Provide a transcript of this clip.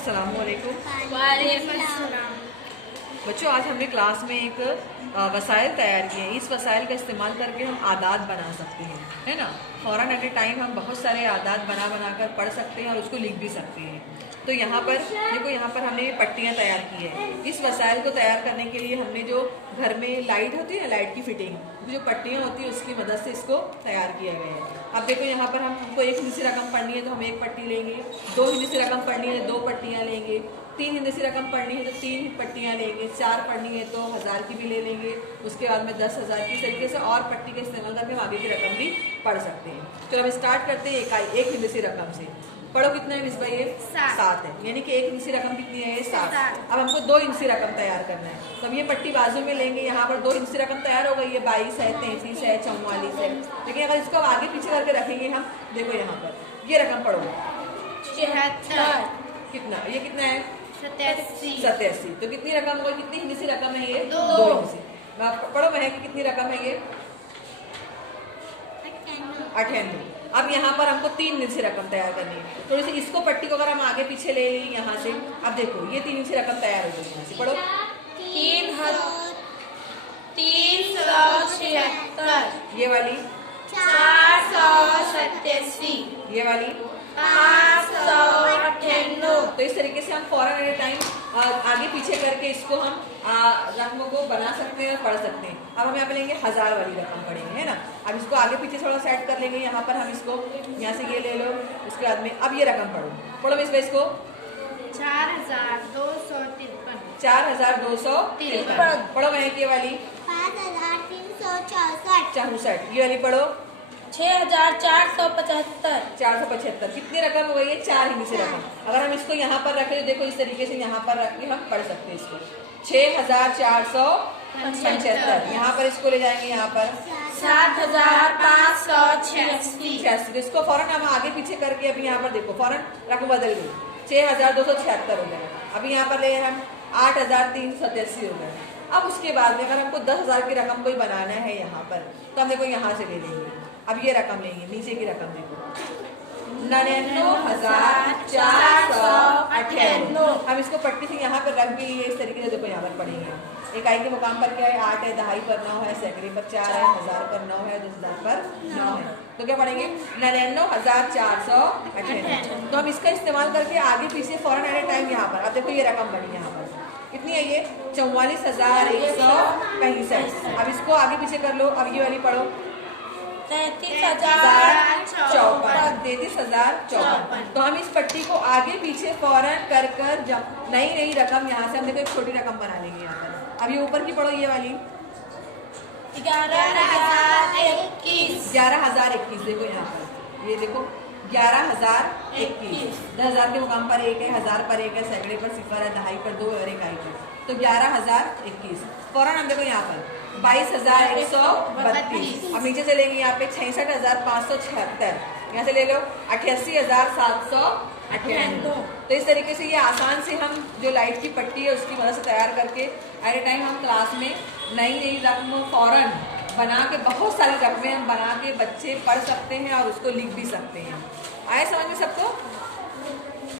अस्सलामुअलैकुम। वालेकुम अस्सलाम। बच्चों, आज हमने क्लास में एक वसाइल तैयार किए हैं। इस वसाइल का इस्तेमाल करके हम आदात बना सकते हैं, है ना। फ़ौरन एट ए टाइम हम बहुत सारे आदात बना कर पढ़ सकते हैं और उसको लिख भी सकते हैं। तो यहाँ पर देखो, यहाँ पर हमने ये पट्टियाँ तैयार की है। इस वसाइल को तैयार करने के लिए हमने जो घर में लाइट होती है, लाइट की फिटिंग, जो पट्टियाँ होती है उसकी मदद से इसको तैयार किया गया है। अब देखो, यहाँ पर हमको एक हिंदी से रकम पढ़नी है तो हम एक पट्टी लेंगे, दो हिंदी से रकम पढ़नी है 2 पट्टियाँ लेंगे, 3 हिंदी से रकम पढ़नी है तो 3 पट्टियाँ लेंगे, 4 पढ़नी है तो 1000 की भी ले लेंगे, उसके बाद में 10,000 की। तरीके से और पट्टी का इस्तेमाल करके हम आगे की रकम भी पढ़ सकते हैं। तो हम स्टार्ट करते हैं एक हिंदी से रकम से। पढ़ो, कितना है मिसबा? ये 7 है, यानी कि एक हिंदी से रकम कितनी है? 7। अब हमको 2 हिंदी से रकम तैयार करना है, तो हम ये पट्टी बाजू में लेंगे। यहाँ पर 2 हिंदी से रकम तैयार हो गई है, 22 है, 33 है, 44 है। लेकिन अगर इसको आगे पीछे करके रखेंगे हम, देखो यहाँ पर ये रकम पढ़ो, 76। कितना? ये कितना है? 87। तो कितनी रकम हो गई? कितनी हिंदी से रकम है ये? 2 हिंदी से। पढ़ो महक, कितनी रकम है ये? 98। अब यहाँ पर हमको 3 हिंदी से रकम तैयार करनी है। थोड़ी सी इसको पट्टी को अगर हम आगे पीछे ले ली यहाँ से, अब देखो ये 3 हिंदी से रकम तैयार हो गई। यहाँ से पढ़ो, 376। ये वाली 487। ये वाली 598। तो इस तरीके से हम फौरन एट टाइम आगे पीछे करके इसको हम रकमों को बना सकते हैं और पढ़ सकते हैं। अब हम यहाँ पे लेंगे 1000 वाली रकम पढ़ेंगे, है ना। अब इसको आगे पीछे थोड़ा सेट कर लेंगे। यहाँ पर हम इसको यहाँ से ये ले लो, उसके बाद में अब ये रकम पढ़ो मैं इसको 4253। 4253 पढ़ो मैं। ये वाली 5364। ये वाली पढ़ो 6475। 475। कितनी रकम हो गई है? 4 हिंदी से रकम। अगर हम इसको यहाँ पर रखें तो देखो इस तरीके से यहाँ पर रख के हम पढ़ सकते हैं इसको। 6475 यहाँ पर इसको ले जाएंगे, यहाँ पर 7586। तो इसको फौरन हम आगे पीछे करके अभी यहाँ पर देखो फौरन रकम बदल गई, 6276 हो गया। अभी यहाँ पर ले हम 8387 हो गए। अब उसके बाद में अगर हमको 10,000 की रकम कोई बनाना है यहाँ पर, तो हम देखो यहाँ से ले लेंगे। अब ये रकम लेंगे, नीचे की रकम देखो 99,498। हम इसको पट्टी से यहाँ पर रख भी लिए इस तरीके से। देखो यहाँ पर पढ़ेंगे, इकाई के मुकाम पर क्या है? 8 है, दहाई पर 9 है, सैकड़े पर 4 है, 1000 पर 9 है, 10,000 पर 9 है। तो क्या पढ़ेंगे? 99,498। तो हम इसका इस्तेमाल करके आगे पीछे फौरन एट ए टाइम यहाँ पर, अब देखो ये रकम बनी यहाँ पर कितनी है? ये 44,165। अब इसको आगे पीछे कर लो। अब ये वाली पढ़ो 33,054। तो हम इस पट्टी को आगे पीछे फौरन कर नई रकम यहाँ से हम देखो एक छोटी रकम बना लेंगे यहाँ पर। अब ये ऊपर की पढ़ो, ये वाली 11,021। देखो यहाँ पर, ये देखो 11,021। 10,000 के मुकाम पर 1 है, 1000 पर 1 है, सैकड़े पर 0 है, दहाई पर 2 और इकाई पर, तो 11,021। फौरन हम देखो यहाँ पर 22,132। अब नीचे चलेंगे यहाँ पे 66,576। यहाँ से ले लो 88,798। तो इस तरीके से ये आसान से हम जो लाइट की पट्टी है उसकी मदद से तैयार करके एट ए टाइम हम क्लास में नई रकम फौरन बना के, बहुत सारी रकमें हम बना के बच्चे पढ़ सकते हैं और उसको लिख भी सकते हैं। आए समझ में सबको?